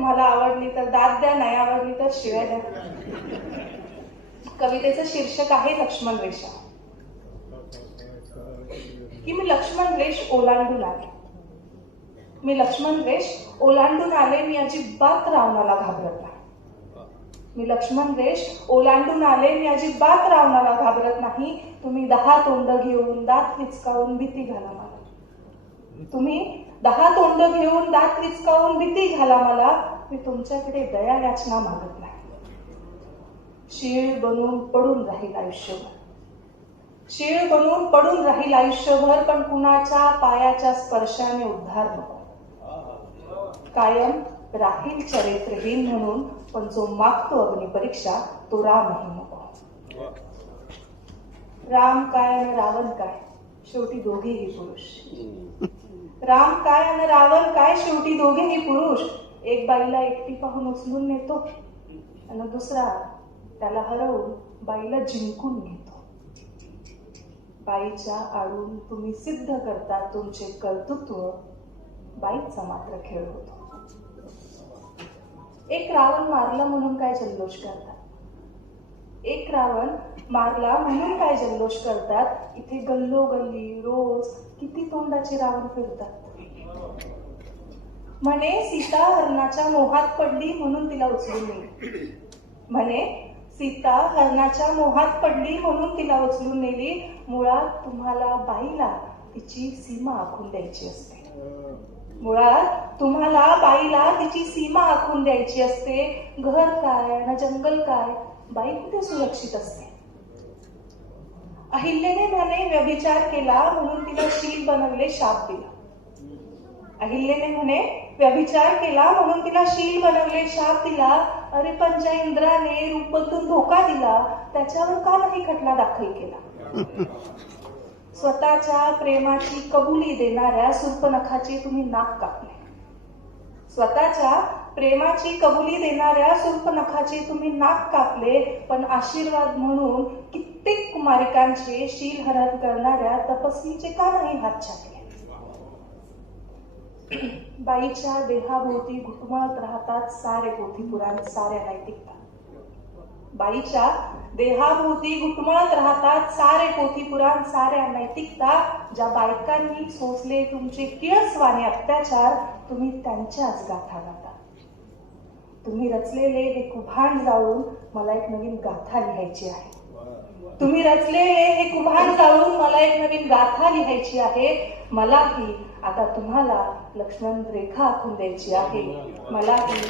तुम्हाला आवडली तर दाद द्या, नाही आवडली तर शिव्या द्या. कवितेचं शीर्षक आहे लक्ष्मण रेषा. की मी लक्ष्मण रेष ओलांडून आले. मी लक्ष्मण रेष ओलांडून आले. मी अजिबात रावणाला घाबरत नाही. मी लक्ष्मण रेष ओलांडून आले. मी अजिबात रावणाला घाबरत नाही. तुम्ही 10 तोंड घेऊन दात विचकावून भीती घाला मला. तुम्ही 10 तोंड घेऊन दात विचकावून भीती घाला मला. मी तुमच्याकडे दया याचना मागत नाही. शीळ बनून पडून राहील आयुष्यभर. शीळ बनून पडून राहील आयुष्यभर. पण कुणाच्या पायाच्या स्पर्शाने उद्धार नको. कायम राहील चरित्रहीन म्हणून. पण जो मागतो अग्निपरीक्षा तो रामही नको. राम काय आणि रावण काय, शेवटी दोघेही पुरुष. राम काय आणि रावण काय, शेवटी दोघेही पुरुष. एक बाईला एकटी पाहून उचलून नेतो आणि दुसरा त्याला हरवून बाईला जिंकून घेतो. बाईच्या आडून तुम्ही सिद्ध करता तुमचे कर्तृत्व. बाईचा मात्र खेळ होतो. एक रावण मारला म्हणून काय जल्लोष करतात. एक रावण मारला म्हणून काय जल्लोष करतात. इथे गल्लोगल्ली रोज किती तोंडाचे रावण फिरतात. म्हणे सीता हरणाच्या मोहात पडली म्हणून तिला उचलून नेली. म्हणे सीता हरणाच्या मोहात पडली म्हणून तिला उचलून नेली. मुळात तुम्हाला बाईला तिची सीमा आखून द्यायची असते. मुळात तुम्हाला बाईला तिची सीमा आखून द्यायची असते. घर काय ना जंगल काय, बाई कुठे सुरक्षित असते. अहिल्याने म्हणे व्यभिचार केला म्हणून तिला शील बनवले शाप दिला. अहिल्याने म्हणे व्यभिचार केला म्हणून तिला शील बनवले शाप दिला. अरे पण ज्या इंद्राने रूपबदलून धोका दिला त्याच्यावर का नाही खटला दाखल केला. स्वतःच्या प्रेमाची कबुली देणाऱ्या शूर्पणखाचे तुम्ही नाक कापले. स्वतःच्या प्रेमाची कबुली देणाऱ्या शूर्पणखाचे तुम्ही नाक कापले. पण आशीर्वाद म्हणून कित्येक कुमारिकांचे शीलहरण करणाऱ्या तपस्वीचे का नाही हात छाटले. बाईच्या देहाभोवती घुटमळत राहतात सारे पोथीपुराण, साऱ्या नैतिकता. बाईच्या देहाभोवती घुटमळत राहतात सारे पोथीपुराण, साऱ्या नैतिकता. ज्या बायकांनी सोसले तुमचे किळसवाणे अत्याचार, तुम्ही त्यांच्याच गाथा गाता. तुम्ही रचलेले हे कुभांड जाळून मला एक नवीन गाथा लिहायची आहे. तुम्ही रचलेले हे कुभांड जाळून मला एक नवीन गाथा लिहायची आहे. मलाही आता तुम्हाला लक्ष्मण रेखा आखून द्यायची आहे. मलाही